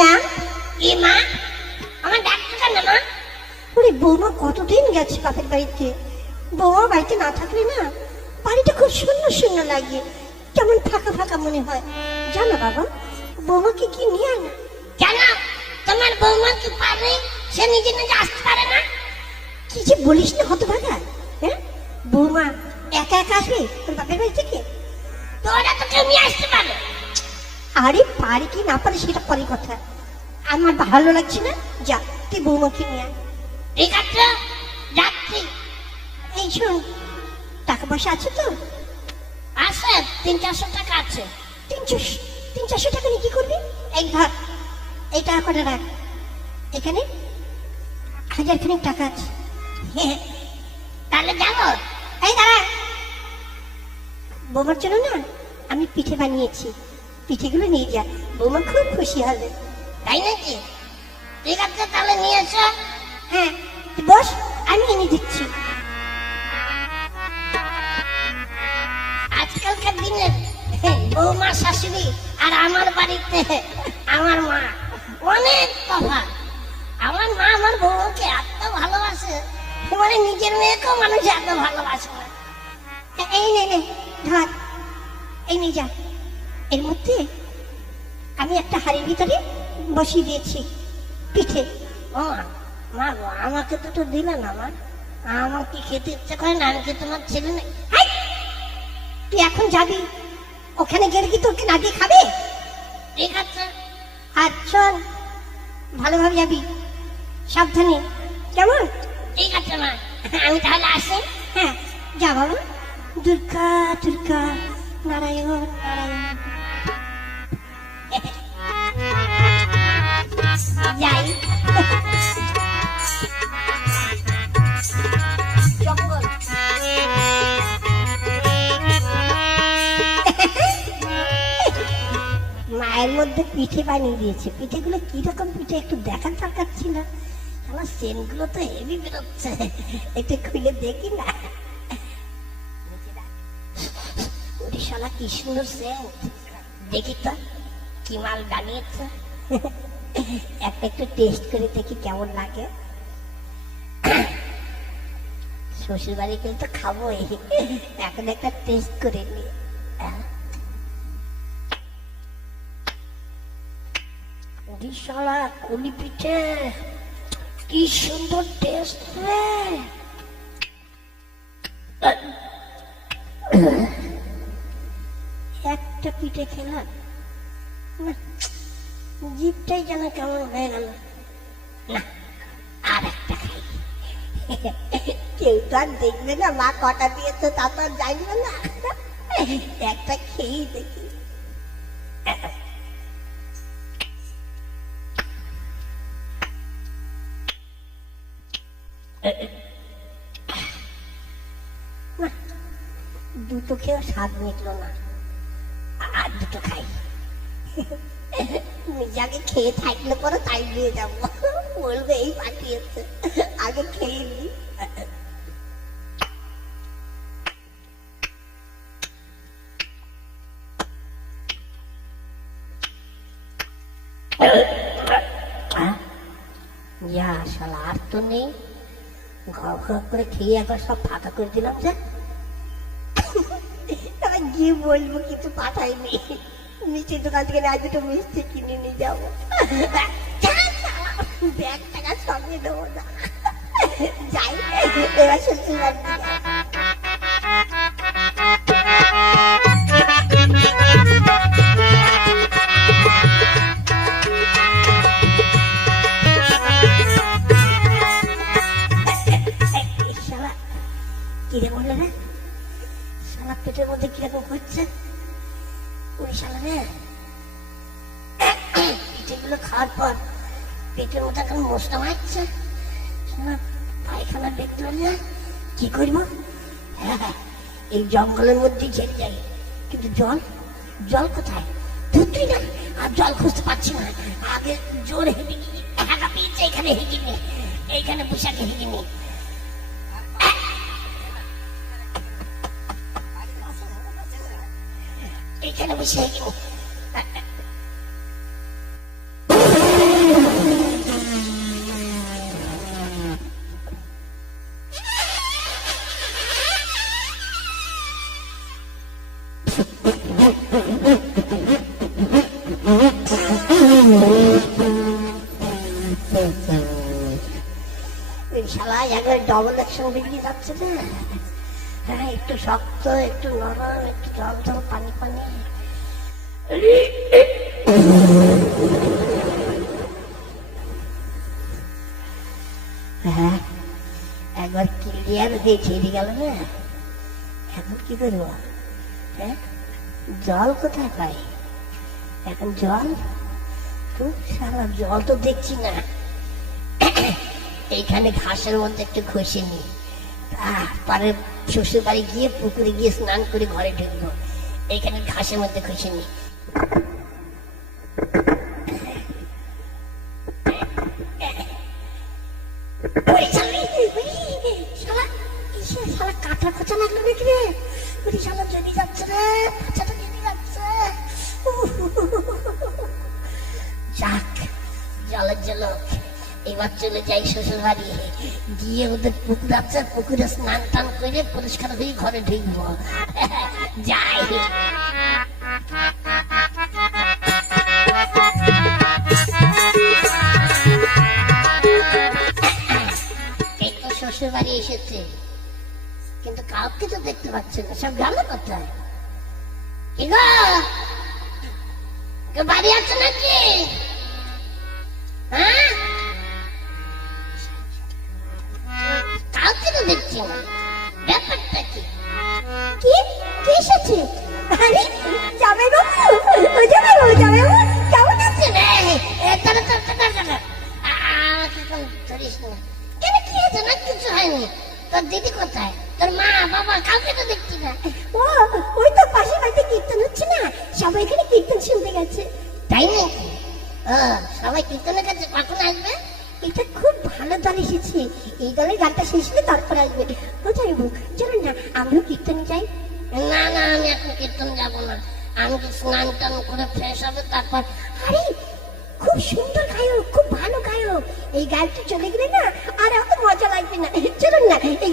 হ্যাঁ কি মা, আমার ডাক্তার কেন মা? ওরে বৌমা কতদিন গেছে বাপের বাড়িতে। বৌমা বাড়িতে না থাকলে না বাড়িটা খুব শূন্য শূন্য লাগে, কেমন ফাঁকা ফাঁকা মনে হয়। জানো বাবা, বৌমাকে কি নিয়ে আয় না? কেন তোমার বৌমা কি পারে? সে নিজে নিজে আসতে পারে না? কি যে বলিস না হতভাগা, হ্যাঁ? বৌমা একা একা আসবে তোর বাপের বাড়ি থেকে? তোরা তো কেউ নিয়ে আসতে পারে। আরে পারে কি না পারে সেটা পরে কথা, আমার ভালো লাগছে না। যা তুই বৌমাকে নিয়ে আয়। ঠিক আছে, যাচ্ছি। এই শোন, টাকা পয়সা আছে তো? আছে, 300-400 টাকা আছে। 300-400 টাকা নিয়ে কি করবি? এই ধর, এই টাকা কটা রাখ, এখানে 1000 টাকা আছে। তাহলে যাবো। এই দাঁড়া, বৌমার জন্য না আমি পিঠে বানিয়েছি, পিঠেগুলো নিয়ে যা, বৌমা খুব খুশি হবে। তাই নাকি? ঠিক আছে, তাহলে নিয়ে এসো। হ্যাঁ তুই বস, আমি এনে দিচ্ছি। আজকালকার দিনে বৌমা শাশুড়ি আর আমার বাড়িতে আমার মা অনেক তফাৎ। আমার মা আমার বৌমাকে এত ভালোবাসে, মানে নিজের মেয়েকেও মানুষ এত ভালোবাসে না। এই নে নে ধর, এই নিয়ে যা। এর মধ্যে আমি একটা হাড়ির ভিতরে বসিয়ে দিয়েছি পিঠে। ও মা গো, আমাকে দুটো দিলে না মা? আমার কি খেতে ইচ্ছে করে না? আমি কি তোমার ছেলে নেই? হাই! তুই এখন যাবি, ওখানে গেলে কি তোকে না দিয়ে খাবে? ঠিক আছে। আর শোন, ভালোভাবে যাবি, সাবধানে, কেমন? ঠিক আছে মা, আমি তাহলে আসি। হ্যাঁ যা বাবা। দুর্গা দুর্গা, নারায়ণ নারায়ণ। যাই। জঙ্গল। মায়ের মধ্যে পিঠে বানিয়ে দিয়েছে, পিঠেগুলো কিরকম পিঠে একটু দেখার দরকার ছিল। আমার সেনগুলো তো হেভি বেরোচ্ছে। একটু খুলে দেখি না। ওরে শালা কি সুন্দর সেন্ট, দেখি তো কি মাল বানিয়েছে। একটা একটু টেস্ট করে দেখি কেমন লাগে। শ্বশুর বাড়ি গেলে তো খাবোই, এখন একটা টেস্ট করে নি। ওরে শালা কলি পিঠে, কি সুন্দর টেস্ট রে। একটা পিঠে খেলাম না, জিভটাই যেন কেমন হয়ে গেল। না, আর একটা খাই। কেউ তো আর দেখবে না মা কটা দিয়েছে, তা তো আর জানবে না। একটা খেয়েই দেখি। দুটো খেয়েও স্বাদ মিটলো না, আর দুটো খাই। নিজে খেয়ে থাকলে পরে তাই দিয়ে যাবো, বলবে এই পাঠিয়েছে, আগে খেয়ে নি। ইয়া শালা আর তো নেই, ঘর ঘর করে খেয়ে একবার সব ফাঁকা করে দিলাম যে। আমি কি বলবো, কিছু পাঠাইনি। মিষ্টির দোকান থেকে আজ দুটো মিষ্টি কিনে নিয়ে যাবো, ব্যাগ টাকা সঙ্গে দেবো না। যাই এবার শ্বশুর বাড়ি যাই। কিরে বললে রে, শালা পেটের মধ্যে কিরকম হচ্ছে? ওই শালা রে, পিঠেগুলো খাওয়ার পর পেটের মধ্যে এখন মশলা মারছে। পায়খানা দেখতে হলে কি করবো? হ্যাঁ, এই জঙ্গলের মধ্যে ছেড়ে যাই। কিন্তু জল, জল কোথায়? তুই না, আর জল খুঁজতে পারছি না। আগে জোর হেঁটে হাঁটা পেয়েছে, এখানে হেঁটে নি, এইখানে পোশাকে হেঁটে নি। এইখানে বসে হেঁটে নি। ওই শালা একবার ডবল অ্যাকশন বেরিয়ে যাচ্ছে না। হ্যাঁ, একটু শক্ত, একটু নরম, একটু জল জল, পানি পানি। হ্যাঁ, একবার ক্লিয়ার হয়ে ছেড়ে গেল না। এখন কি করবো? হ্যাঁ, জল কোথায় পাই এখন? জল তো সারা জল তো দেখছি না। এইখানে ঘাসের মধ্যে একটু ঘষে নি, তারপরে শ্বশুর বাড়ি গিয়ে পুকুরে গিয়ে স্নান করে ঘরে ঢুকবো। এইখানে ঘাসের মধ্যে ঘষে নি। কাঁটা খোঁচা লাগলো নাকি রে? ওই শালা জমি যাচ্ছে রে, খোঁচাটা জমি যাচ্ছে। যাক, জলের জলক। এবার চলে যাই শ্বশুর বাড়ি, গিয়ে ওদের পুকুর আছে, পুকুরে স্নান টান করে পরিষ্কার হয়ে ঘরে ঢুকবো। যাই। এই তো শ্বশুর বাড়ি এসেছে, কিন্তু কাউকে তো দেখতে পাচ্ছে না। সব গেল কোথায়? কি গো, কেউ বাড়ি আছে নাকি? হ্যাঁ, কাউকে তো দেখছি না। ব্যাপারটা কি? কি কে এসেছে? আরে যাবে গো, ও যাবে গো, যাবে গো, কেমন আছে? আমাকে কোন ধরিস না। কেন, কি হয়েছে? না কিছু হয়নি। তোর দিদি কোথায়? তোর মা বাবা কাউকে তো দেখছি না। ও ওই তো পাশে বাড়িতে কীর্তন হচ্ছে না, সবাই এখানে কীর্তন শুনতে গেছে। তাই নাকি? সবাই কীর্তনের কাছে কখন আসবে? এটা খুব ভালো দল এসেছে, এই দলের গানটা শেষ হলে তারপর আসবে। ও যাইব, চলুন না আমরাও কীর্তনে যাই। না না, আমি এখন কীর্তন যাব না। আমি তো স্নান টান করে ফ্রেশ হবে তারপর। আরে খুব সুন্দর গায়ক, খুব ভালো গায়ক, এই গায়কটা চলে গেলে না আর এত মজা লাগবে না। চলুন না এই